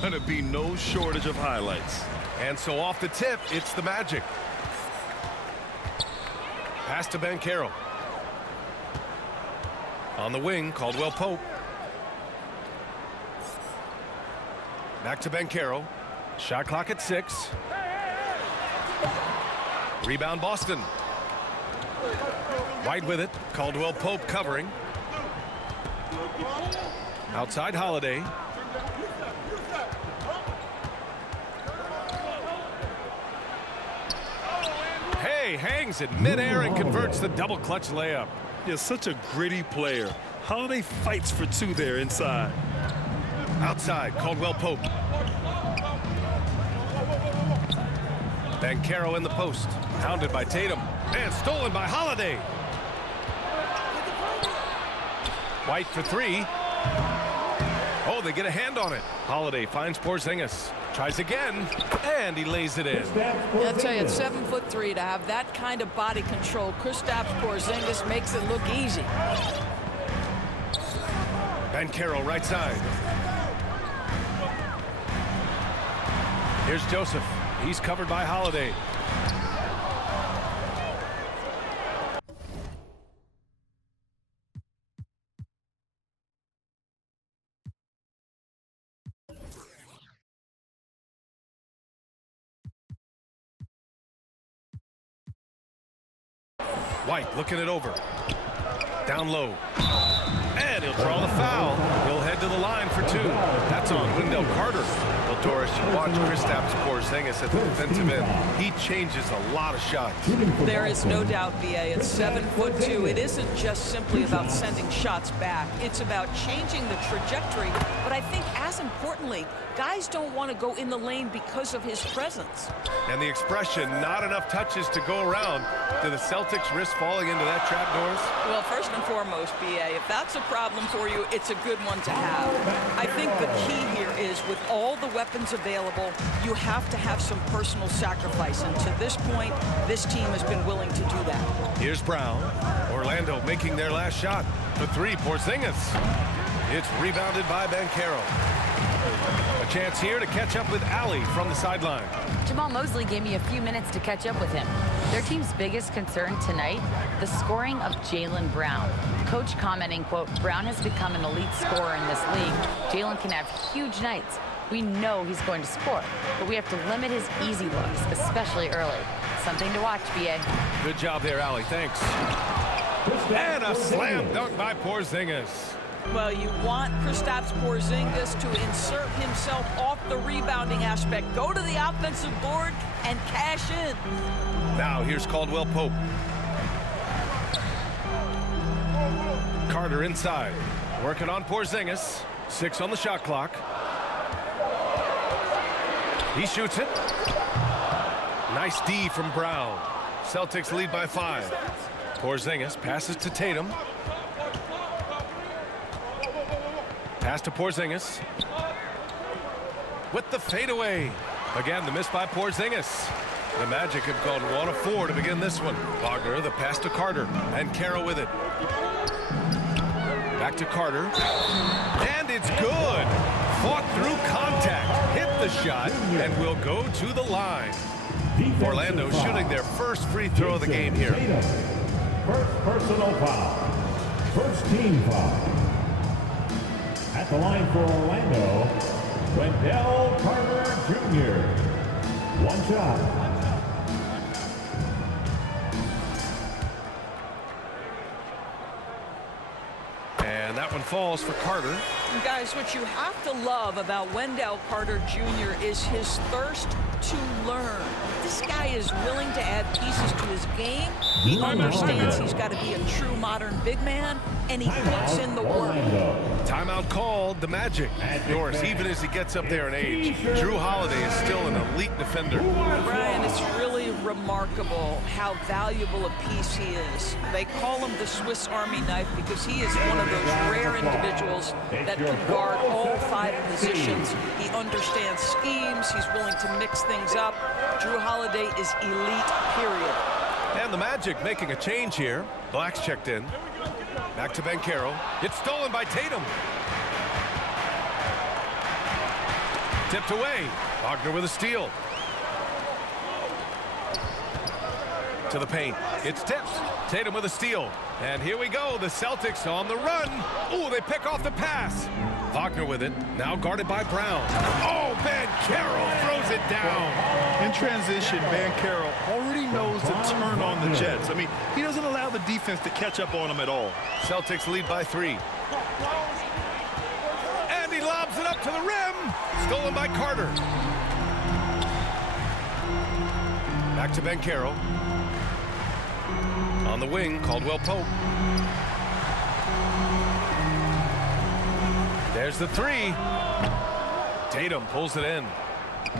going to be no shortage of highlights. And so off the tip, it's the Magic. Pass to Banchero. On the wing, Caldwell Pope. Back to Banchero. Shot clock at 6. Rebound Boston. White with it. Caldwell Pope covering. Outside Holiday. Hay hangs it midair and converts the double clutch layup. He's such a gritty player. Holiday fights for 2 there inside. Outside, Caldwell Pope. Banchero in the post. Pounded by Tatum. And stolen by Holiday. White for 3. Oh, they get a hand on it. Holiday finds Porzingis. Tries again. And he lays it in. I'll tell you, at 7'3", to have that kind of body control, Kristaps Porzingis makes it look easy. Banchero right side. Here's Joseph. He's covered by Holiday. White looking it over. Down low. And he'll draw the foul. He'll head to the line for 2. That's on Wendell Carter. Well, Doris, you watch Kristaps Porzingis at the defensive end. He changes a lot of shots. There is no doubt, B.A. At 7'2", it isn't just simply about sending shots back. It's about changing the trajectory. But I think as importantly, guys don't want to go in the lane because of his presence. And the expression, not enough touches to go around. Do the Celtics risk falling into that trap, Doris? Well, first and foremost, B.A., if that's a problem for you, it's a good one to have. I think the key here is with all the weapons available, you have to have some personal sacrifice. And to this point, this team has been willing to do that. Here's Brown. Orlando making their last shot. For 3, Porzingis. It's rebounded by Banchero. A chance here to catch up with Allie from the sideline. Jamal Mosley gave me a few minutes to catch up with him. Their team's biggest concern tonight, the scoring of Jaylen Brown. Coach commenting, quote, Brown has become an elite scorer in this league. Jaylen can have huge nights. We know he's going to score, but we have to limit his easy looks, especially early. Something to watch, B.A. Good job there, Allie. Thanks. And a slam dunk by Porzingis. Well, you want Kristaps Porzingis to insert himself off the rebounding aspect, go to the offensive board, and cash in. Now here's Caldwell Pope. Carter inside. Working on Porzingis. 6 on the shot clock. He shoots it. Nice D from Brown. Celtics lead by 5. Porzingis passes to Tatum. Pass to Porzingis. With the fadeaway. Again, the miss by Porzingis. The Magic have gone 1 of 4 to begin this one. Wagner, the pass to Carter. And Carroll with it. Back to Carter. And it's good. Fought through contact. Hit the shot. And will go to the line. Orlando shooting their first free throw of the game here. First personal foul. First team foul. At the line for Orlando, Wendell Carter Jr. 1 shot. And that one falls for Carter. And guys, what you have to love about Wendell Carter Jr. is his thirst to learn. This guy is willing to add pieces to his game. He understands he's got to be a true modern big man, and he puts in the work. Timeout called. The Magic. Doris, even as he gets up there in age, Drew Holiday is still an elite defender. Brian, it's really remarkable how valuable a piece he is. They call him the Swiss Army knife because he is one of those rare individuals that can guard all 5 positions. He understands schemes. He's willing to mix things up. Drew Holiday is elite, period. And the Magic making a change here. Black's checked in. Back to Banchero. It's stolen by Tatum. Tipped away. Wagner with a steal. To the paint. It's tipped. Tatum with a steal. And here we go. The Celtics on the run. Ooh, they pick off the pass. Wagner with it. Now guarded by Brown. Oh, Banchero throws it down. In transition, Banchero already knows to turn on the Jets. I mean, he doesn't allow the defense to catch up on him at all. Celtics lead by 3. And he lobs it up to the rim. Stolen by Carter. Back to Banchero. On the wing, Caldwell Pope. There's the 3. Tatum pulls it in.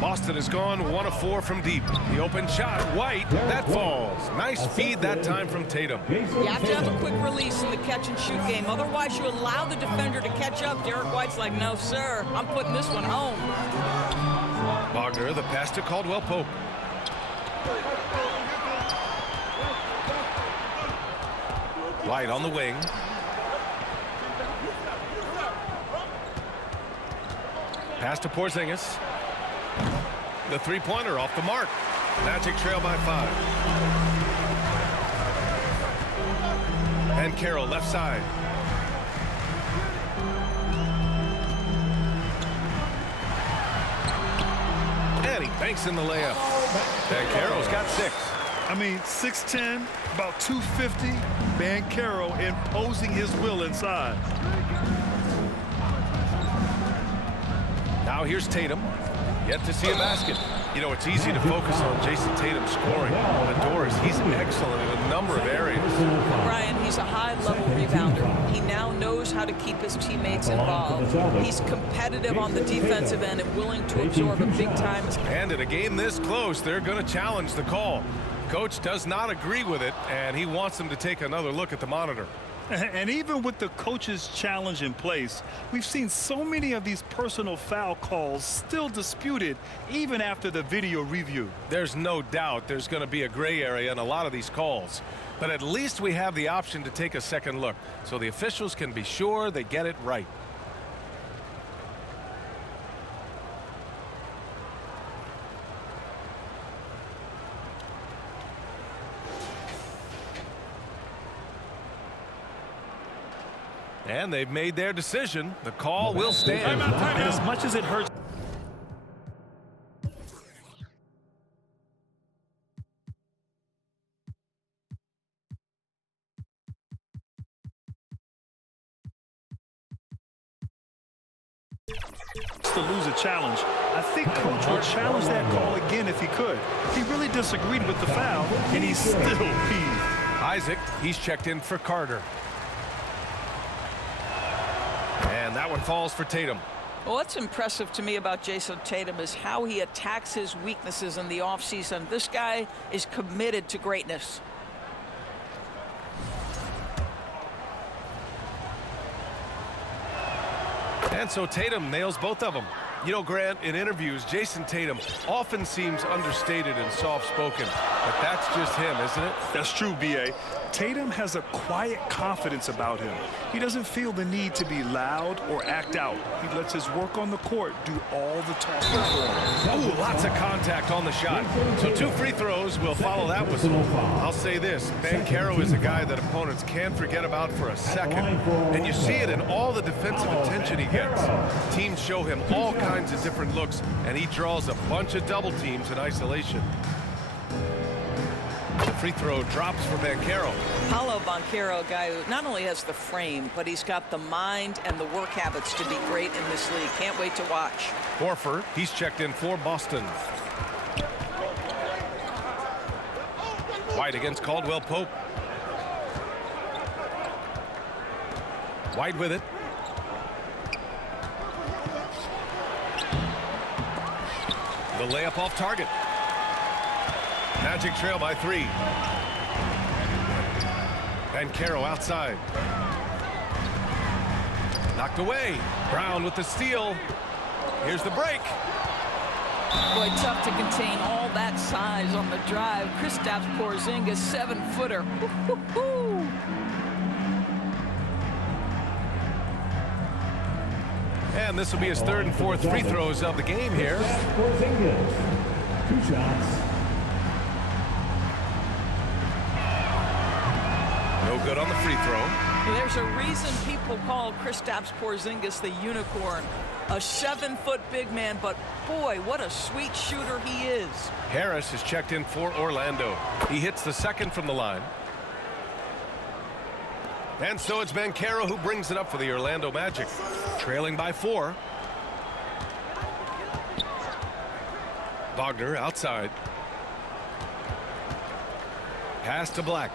Boston has gone 1 of 4 from deep. The open shot, White, that falls. Nice feed that time from Tatum. You have to have a quick release in the catch-and-shoot game. Otherwise, you allow the defender to catch up. Derek White's like, no, sir, I'm putting this one home. Wagner, the pass to Caldwell Pope. White on the wing. Pass to Porzingis. The three-pointer off the mark. Magic trail by 5. And Carroll left side. And he banks in the layup. And Carroll's got 6. I mean, 6'10", about 250. Banchero imposing his will inside. Now here's Tatum. Yet to see a basket. You know, it's easy to focus on Jason Tatum scoring. But Doris, he's excellent in a number of areas. Brian, he's a high-level rebounder. He now knows how to keep his teammates involved. He's competitive on the defensive end and willing to absorb a big time. And in a game this close, they're going to challenge the call. Coach does not agree with it, and he wants them to take another look at the monitor. And even with the coach's challenge in place, we've seen so many of these personal foul calls still disputed even after the video review. There's no doubt there's going to be a gray area in a lot of these calls. But at least we have the option to take a second look, so the officials can be sure they get it right. And they've made their decision. The call will stand. And as much as it hurts. To lose a challenge, I think Coach would challenge that call again if he could. He really disagreed with the foul, and he's still peeved. Isaac, he's checked in for Carter. And that one falls for Tatum. Well, what's impressive to me about Jason Tatum is how he attacks his weaknesses in the offseason. This guy is committed to greatness. And so Tatum nails both of them. You know, Grant, in interviews, Jason Tatum often seems understated and soft-spoken. But that's just him, isn't it? That's true, B.A. Tatum has a quiet confidence about him. He doesn't feel the need to be loud or act out. He lets his work on the court do all the talking for him. Ooh, lots of contact on the shot. So 2 free throws will follow that whistle. I'll say this, Banchero is a guy that opponents can't forget about for a second. And you see it in all the defensive attention he gets. Teams show him all kinds of different looks, and he draws a bunch of double teams in isolation. The free throw drops for Banchero. Paolo Banchero, a guy who not only has the frame, but he's got the mind and the work habits to be great in this league. Can't wait to watch. Horford, he's checked in for Boston. White against Caldwell Pope. White with it. The layup off target. Magic trail by 3. And Banchero outside. Knocked away. Brown with the steal. Here's the break. Boy, tough to contain all that size on the drive. Kristaps Porzingis, 7-footer. And this will be his third and fourth free throws of the game here. Porzingis, 2 shots. No good on the free throw. There's a reason people call Kristaps Porzingis the unicorn. A 7-foot big man, but boy, what a sweet shooter he is. Harris is checked in for Orlando. He hits the second from the line. And so it's Banchero who brings it up for the Orlando Magic. Trailing by 4. Wagner outside. Pass to Black.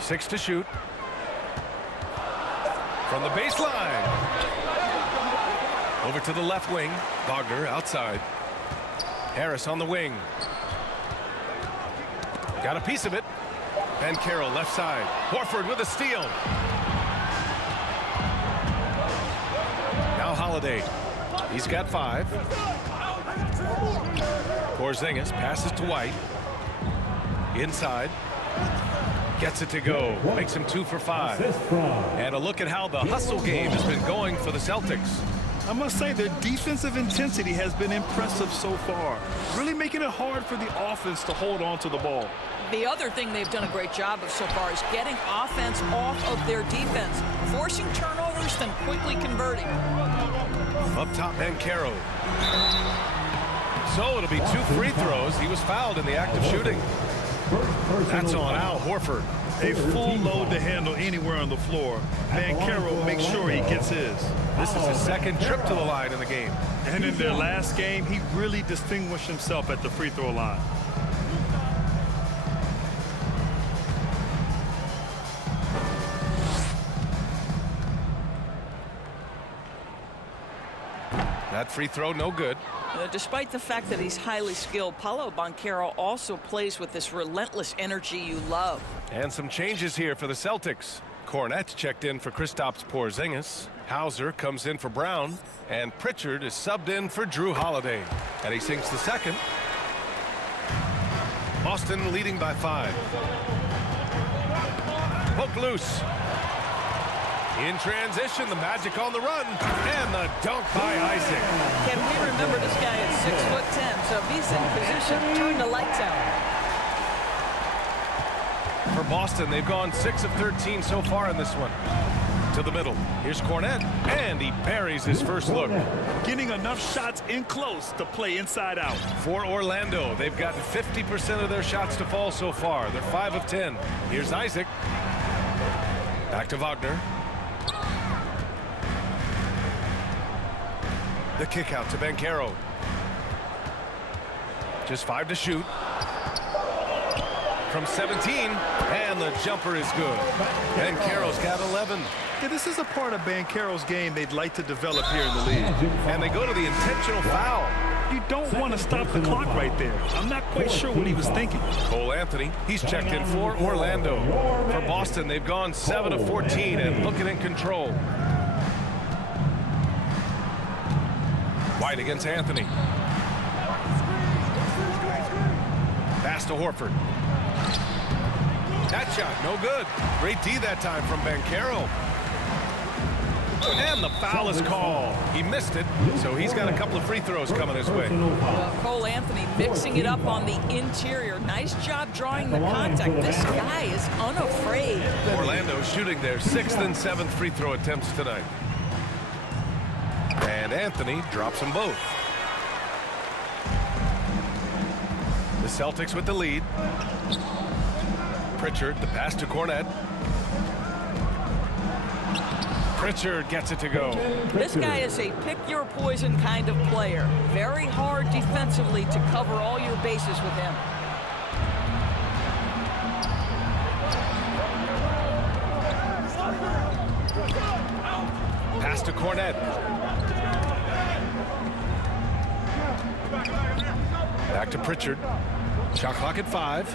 6 to shoot. From the baseline. Over to the left wing. Wagner outside. Harris on the wing. Got a piece of it. Banchero left side. Horford with a steal. Now Holiday. He's got 5. Porzingis passes to White. Inside. Gets it to go. Makes him 2 for 5. And a look at how the hustle game has been going for the Celtics. I must say their defensive intensity has been impressive so far, really making it hard for the offense to hold on to the ball. The other thing they've done a great job of so far is getting offense off of their defense, forcing turnovers, then quickly converting. Up top, Banchero. So it'll be 2 free throws. He was fouled in the act of shooting. That's on Al Horford. A full load to handle anywhere on the floor. Banchero makes sure he gets his. This is his second trip to the line in the game. And in their last game, he really distinguished himself at the free throw line. That free throw, no good. Despite the fact that he's highly skilled, Paolo Banchero also plays with this relentless energy you love. And some changes here for the Celtics. Cornette checked in for Kristaps Porzingis. Hauser comes in for Brown. And Pritchard is subbed in for Drew Holiday. And he sinks the second. Boston leading by 5. Poke loose. In transition, the Magic on the run. And the dunk by Isaac. Can we remember this guy at 6'10", so if he's in position, turn the lights out. For Boston, they've gone 6 of 13 so far in this one. To the middle. Here's Cornette, and he buries his first look. Getting enough shots in close to play inside out. For Orlando, they've gotten 50% of their shots to fall so far. They're 5 of 10. Here's Isaac. Back to Wagner. The kick out to Banchero. Just 5 to shoot. From 17, and the jumper is good. Banchero's got 11. Yeah, this is a part of Banchero's game they'd like to develop here in the league. And they go to the intentional foul. You don't want to stop the clock right there. I'm not quite sure what he was thinking. Cole Anthony, he's checked in for Orlando. For Boston, they've gone 7 of 14 and looking in control. White against Anthony. Pass to Horford. That shot, no good. Great D that time from Banchero. And the foul is called. He missed it, so he's got a couple of free throws coming his way. Cole Anthony mixing it up on the interior. Nice job drawing the contact. This guy is unafraid. Orlando shooting their 6th and 7th free throw attempts tonight. And Anthony drops them both. The Celtics with the lead. Pritchard, the pass to Cornette. Pritchard gets it to go. This guy is a pick-your-poison kind of player. Very hard defensively to cover all your bases with him. Pass to Cornette. Back to Pritchard. Shot clock at 5.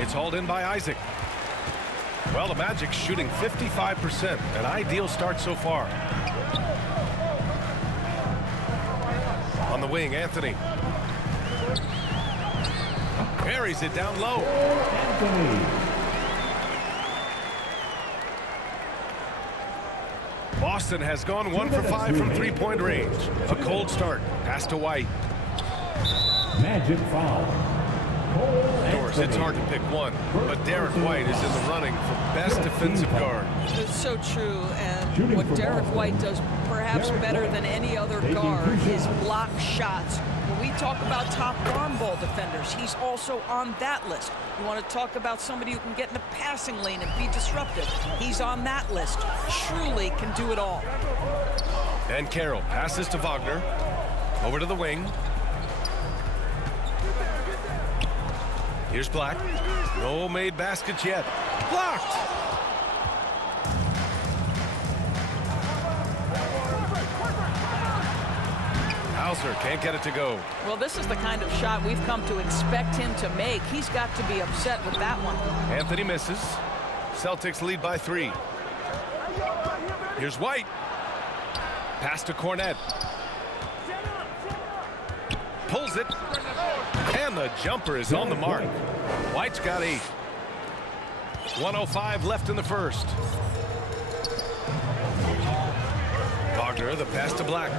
It's hauled in by Isaac. Well, the Magic shooting 55%. An ideal start so far. On the wing, Anthony. Buries it down low. Anthony. Boston has gone 1 for 5 from three-point range. A cold start. Pass to White. Magic foul. Doris, it's hard to pick one, but Derek White is in the running for best defensive guard. It's so true, and what Derek White does perhaps better than any other guard is block shots. When we talk about top arm ball defenders, he's also on that list. You want to talk about somebody who can get in the passing lane and be disruptive. He's on that list. Truly can do it all. And Carroll passes to Wagner. Over to the wing. Here's Black. No made baskets yet. Blocked! Hauser can't get it to go. Well, this is the kind of shot we've come to expect him to make. He's got to be upset with that one. Anthony misses. Celtics lead by 3. Here's White. Pass to Cornette. Pulls it. And the jumper is on the mark. White's got 8. 1:05 left in the first. Wagner, the pass to Black.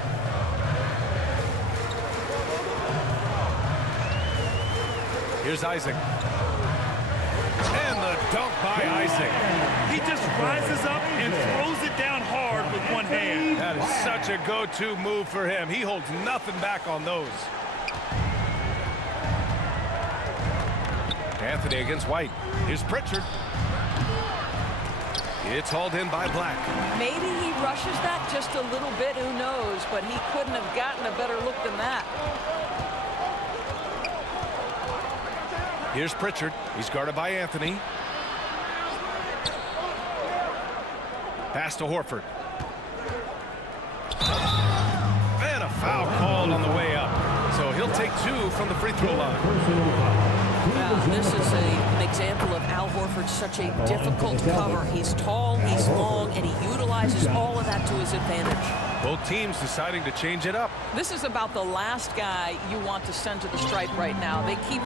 Here's Isaac. And the dunk by Isaac. He just rises up and throws it down hard with one hand. That is such a go-to move for him. He holds nothing back on those. Anthony against White. Here's Pritchard. It's hauled in by Black. Maybe he rushes that just a little bit, who knows, but he couldn't have gotten a better look than that. Here's Pritchard. He's guarded by Anthony. Pass to Horford. And a foul called on the way up. So he'll take 2 from the free throw line. This is an example of Al Horford, such a difficult cover. He's tall, he's long, and he utilizes all of that to his advantage. Both teams deciding to change it up. This is about the last guy you want to send to the stripe right now. They keep